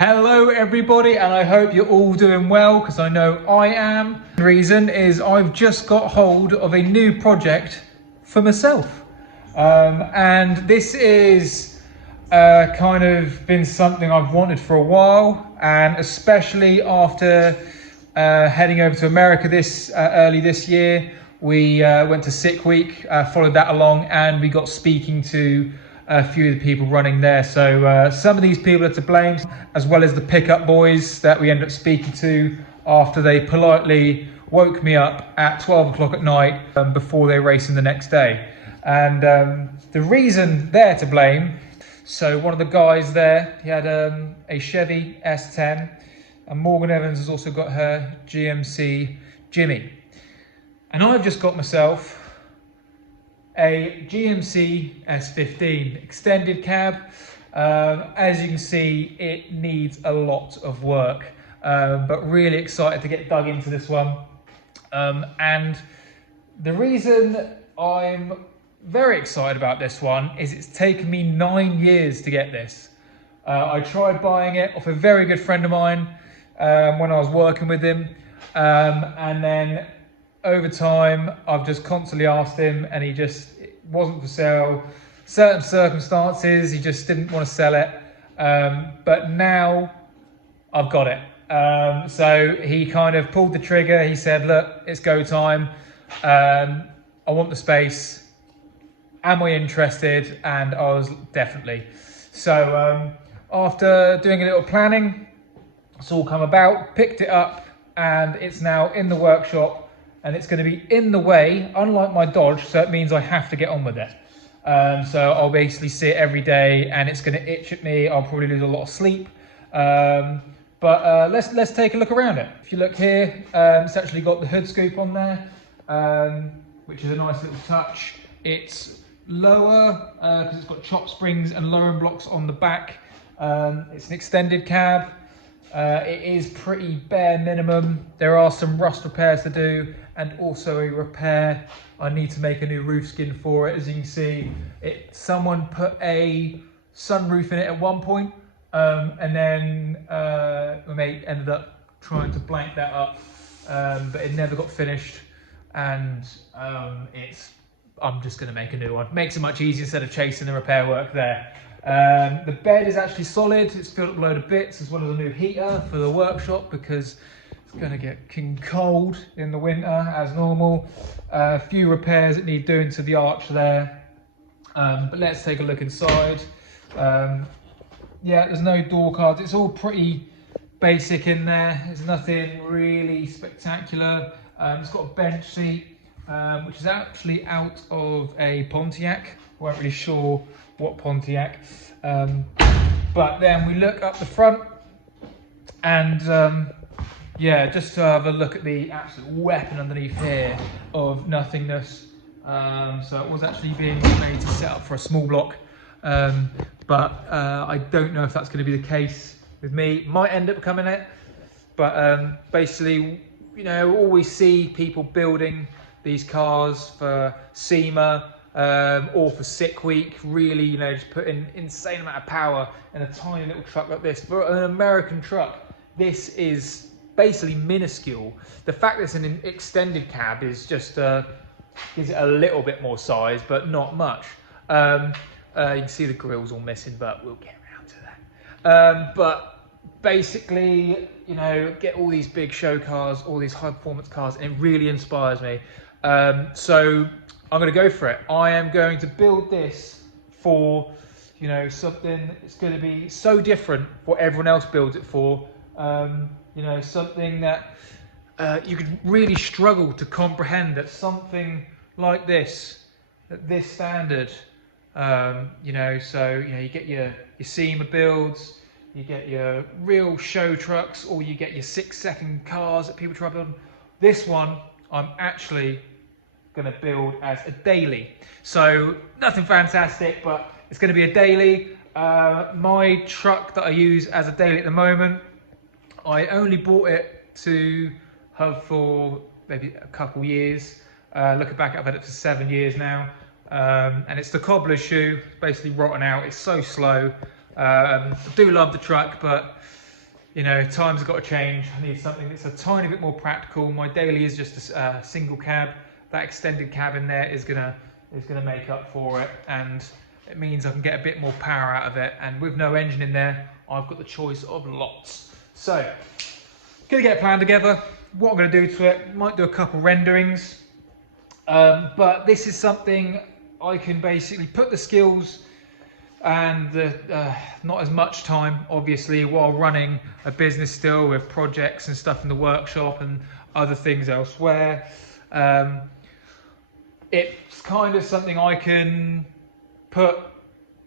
Hello everybody, and I hope you're all doing well, because I know I am. The reason is I've just got hold of a new project for myself. And this is kind of been something I've wanted for a while, and especially after heading over to America early this year. We went to Sick Week, followed that along, and we got speaking to a few of the people running there. So some of these people are to blame, as well as the pickup boys that we ended up speaking to after they politely woke me up at 12 o'clock at night before they racing the next day. And the reason they're to blame, so one of the guys there, he had a Chevy S10, and Morgan Evans has also got her GMC Jimmy. And I've just got myself a GMC S15 extended cab. As you can see, it needs a lot of work, but really excited to get dug into this one. And the reason I'm very excited about this one is it's taken me 9 years to get this. I tried buying it off a very good friend of mine when I was working with him, and then over time I've just constantly asked him, and it wasn't for sale. Certain circumstances, he just didn't want to sell it, but now I've got it. So he kind of pulled the trigger. He said, look, it's go time. I want the space. Am I interested? And I was definitely. So after doing a little planning, it's all come about, picked it up, and it's now in the workshop, and it's going to be in the way, unlike my Dodge, so it means I have to get on with it. So I'll basically see it every day, and it's going to itch at me. I'll probably lose a lot of sleep. But let's take a look around it. If you look here, it's actually got the hood scoop on there, which is a nice little touch. It's lower because it's got chop springs and lowering blocks on the back. It's an extended cab. It is pretty bare minimum. There are some rust repairs to do, and also a repair. I need to make a new roof skin for it. As you can see, someone put a sunroof in it at one point, and then my mate ended up trying to blank that up, but it never got finished, and I'm just going to make a new one. Makes it much easier instead of chasing the repair work there. The bed is actually solid. It's filled up with a load of bits, as well as a new heater for the workshop, because it's going to get king cold in the winter as normal. A few repairs that need doing to the arch there, but let's take a look inside. Yeah, there's no door cards. It's all pretty basic in there. There's nothing really spectacular. It's got a bench seat, which is actually out of a Pontiac. Weren't really sure what Pontiac, but then we look up the front, and yeah, just to have a look at the absolute weapon underneath here of nothingness. So it was actually being made to set up for a small block, but I don't know if that's going to be the case with me. Might end up becoming it, but basically, you know, always see people building these cars for SEMA, or for Sick Week, really, you know, just put in insane amount of power in a tiny little truck like this. For an American truck, this is basically minuscule. The fact that it's an extended cab is just gives it a little bit more size, but not much. You can see the grill's all missing, but we'll get around to that. But basically, you know, get all these big show cars, all these high performance cars, and it really inspires me. So I'm going to go for it. I am going to build this for, you know, something that's going to be so different what everyone else builds it for. You know, something that you could really struggle to comprehend, that something like this, at this standard, you know, so, you know, you get your SEMA builds, you get your real show trucks, or you get your 6-second cars that people try to build. This one, I'm actually going to build as a daily. So nothing fantastic, but it's going to be a daily. My truck that I use as a daily at the moment, I only bought it to have for maybe a couple years. Looking back, I've had it for 7 years now, and it's the cobbler shoe. It's basically rotten out. It's so slow. I do love the truck, but you know, times have got to change. I need something that's a tiny bit more practical. My daily is just a single cab. That extended cab in there is gonna make up for it, and it means I can get a bit more power out of it. And with no engine in there, I've got the choice of lots. So, gonna get a plan together. What I'm gonna do to it, might do a couple renderings, but this is something I can basically put the skills and not as much time, obviously, while running a business still with projects and stuff in the workshop and other things elsewhere. It's kind of something I can put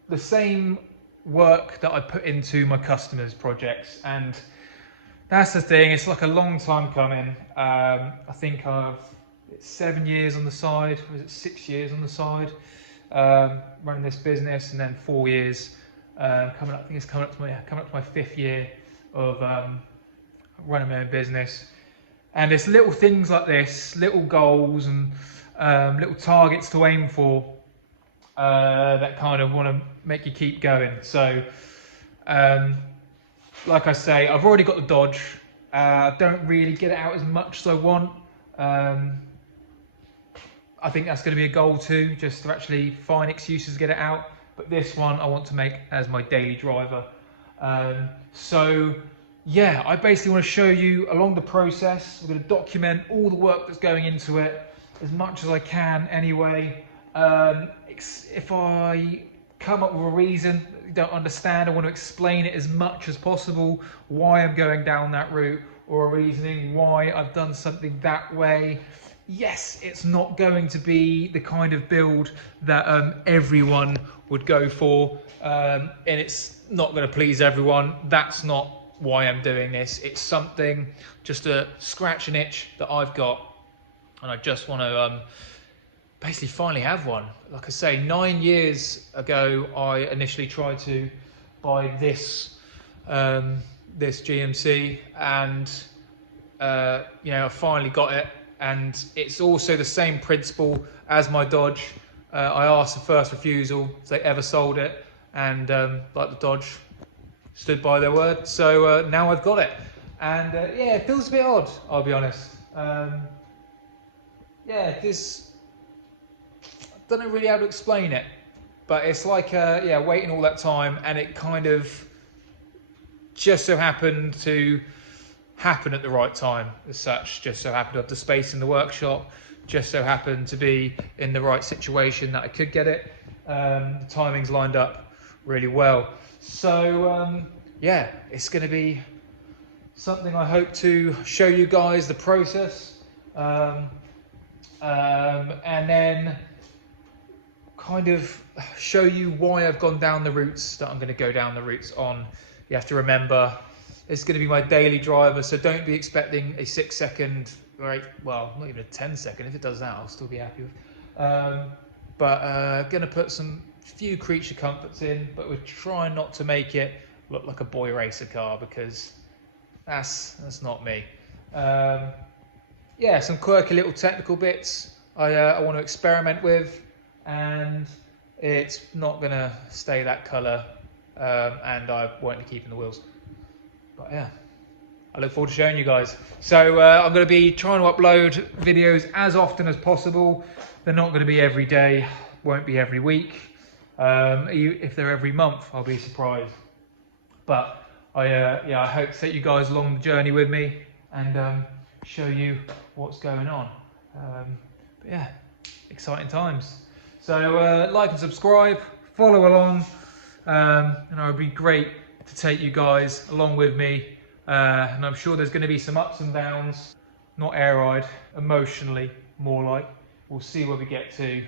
the same work that I put into my customers' projects, and that's the thing. It's like a long time coming. I think it's 7 years on the side, or is it 6 years on the side, running this business, and then 4 years coming up. I think it's coming up to my 5th year of running my own business. And it's little things like this, little goals and little targets to aim for that kind of want to make you keep going. So, like I say, I've already got the Dodge. I don't really get it out as much as I want. I think that's going to be a goal too, just to actually find excuses to get it out. But this one I want to make as my daily driver. So yeah, I basically want to show you along the process. I'm going to document all the work that's going into it as much as I can anyway. If I come up with a reason that you don't understand, I want to explain it as much as possible, why I'm going down that route, or a reasoning why I've done something that way. Yes, it's not going to be the kind of build that everyone would go for, and it's not going to please everyone. That's not why I'm doing this. It's something just to scratch an itch that I've got, and I just want to basically finally have one. Like I say, 9 years ago I initially tried to buy this this GMC, and you know, I finally got it. And it's also the same principle as my Dodge. I asked the first refusal if they ever sold it, and like the Dodge, stood by their word. So now I've got it, and yeah, it feels a bit odd, I'll be honest. Yeah, this, I don't know really how to explain it, but it's like yeah, waiting all that time, and it kind of just so happened to happen at the right time as such. Just so happened to have the space in the workshop, just so happened to be in the right situation that I could get it. The timing's lined up really well. So yeah, it's going to be something I hope to show you guys the process, and then kind of show you why I've gone down the routes that I'm going to go down the routes on. You have to remember, it's going to be my daily driver, so don't be expecting a 6 second, right? Well, not even a 10 second. If it does that, I'll still be happy with. But going to put some few creature comforts in, but we're trying not to make it look like a boy racer car, because that's not me. Yeah, some quirky little technical bits I want to experiment with, and it's not going to stay that colour, and I won't be keeping the wheels. But yeah, I look forward to showing you guys. So I'm going to be trying to upload videos as often as possible. They're not going to be every day, won't be every week. If they're every month, I'll be surprised. But yeah, I hope to take you guys along the journey with me and show you what's going on. But yeah, exciting times. So like and subscribe, follow along, and it would be great to take you guys along with me. And I'm sure there's going to be some ups and downs, not air-eyed, emotionally, more like. We'll see where we get to.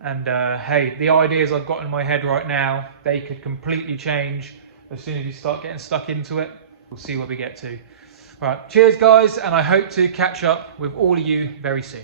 And hey, the ideas I've got in my head right now, they could completely change as soon as you start getting stuck into it. We'll see where we get to. All right, cheers guys, and I hope to catch up with all of you very soon.